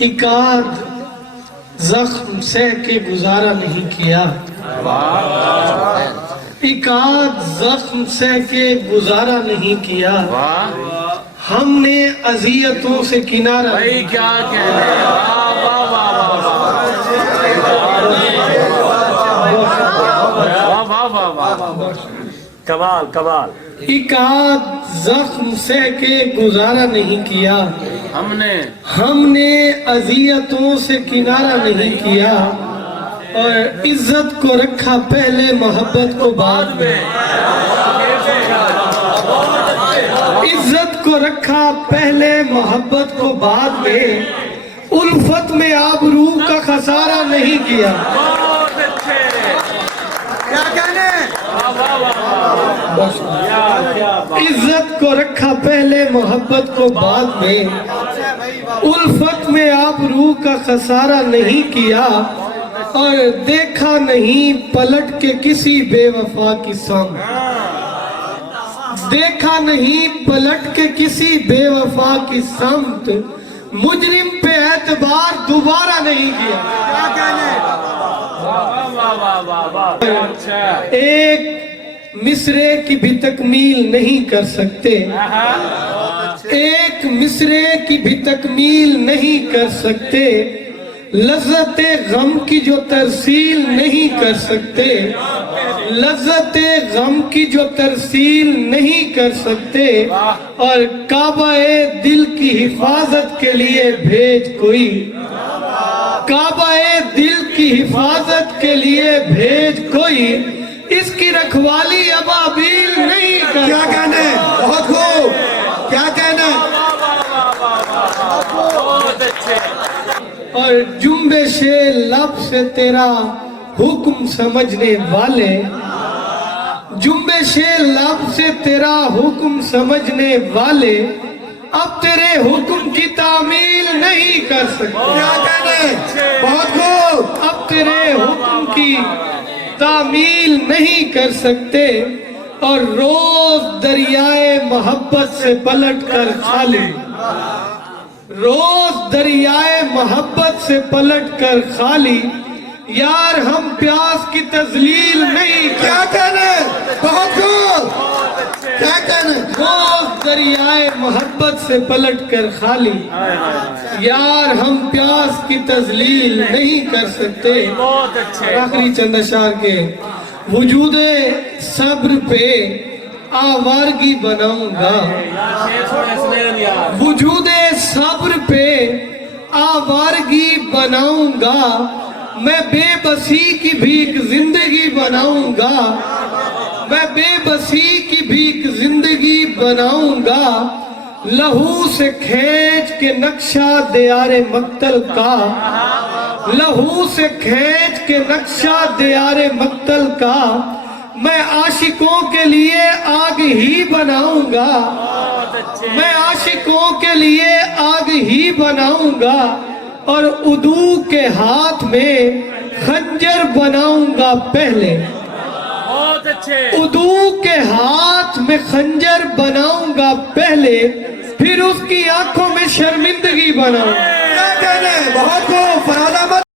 ایک آدھ زخم سہ کے گزارا نہیں کیا، ایک آدھ زخم سہ کے گزارا نہیں کیا، ہم نے اذیتوں سے کنارہ بھائی کیا کہنے کمال کمال، ایک آدھ زخم سہ کے گزارا نہیں کیا، ہم نے اذیتوں سے کنارہ نہیں کیا، اور عزت کو رکھا پہلے محبت کو بعد میں، عزت کو رکھا پہلے محبت کو بعد میں، الفت میں آبرو کا خسارہ نہیں کیا۔ کیا کہنے؟ عزت کو رکھا پہلے محبت کو بعد میں، الفت میں آبرو کا خسارہ نہیں کیا، اور دیکھا نہیں پلٹ کے کسی بے وفا کی سمت، دیکھا نہیں پلٹ کے کسی بے وفا کی سمت، مجرم پہ اعتبار دوبارہ نہیں کیا۔ کیا کہنے؟ ایک مصرے کی بھی تکمیل نہیں کر سکتے، ایک مصرے کی بھی تکمیل نہیں کر سکتے، لذت غم کی جو ترسیل نہیں کر سکتے، لذت غم کی جو ترسیل نہیں کر سکتے، اور کعبہ دل کی حفاظت کے لیے بھیج کوئی، کعبہ دل کی حفاظت کے لیے بھیج کوئی، اس کی رکھوالی ابابیل نہیں کر۔ کیا کہنے؟ بہت خوب، کیا کہنے؟ اور جنبش لب سے تیرا حکم سمجھنے والے، جنبش لب سے تیرا حکم سمجھنے والے، اب تیرے حکم کی تعمیل نہیں کر سکتے۔ کیا کہنے؟ بہت خوب، اب تیرے حکم کی تعمیل نہیں کر سکتے، اور روز دریائے محبت سے پلٹ کر خالی، روز دریائے محبت سے پلٹ کر خالی، یار ہم پیاس کی تذلیل نہیں کر۔ کیا کہنے؟ بہت خوب، کیا کہنے؟ روز دریائے محبت سے پلٹ کر خالی، یار ہم پیاس کی تذلیل نہیں کر سکتے۔ آخری چند اشعار کے، وجود صبر پہ آوارگی بناؤں گا، وجود صبر پہ آوارگی بناؤں گا، میں بے بسی کی بھی ایک زندگی بناؤں گا، میں بے بسی کی بھی ایک زندگی بناؤں گا، لہو سے کھینچ کے نقشہ دیار مقتل کا، لہو سے کھینچ کے نقشہ دیار مقتل کا، میں عاشقوں کے لیے آگ ہی بناؤں گا، میں عاشقوں کے لیے آگ ہی بناؤں گا، اور عدو کے ہاتھ میں خنجر بناؤں گا پہلے، عدو کے ہاتھ میں خنجر بناؤں گا پہلے، پھر اس کی آنکھوں میں شرمندگی بناؤں گا۔ کیا کہنے؟ بہت خوب، فرحان احمد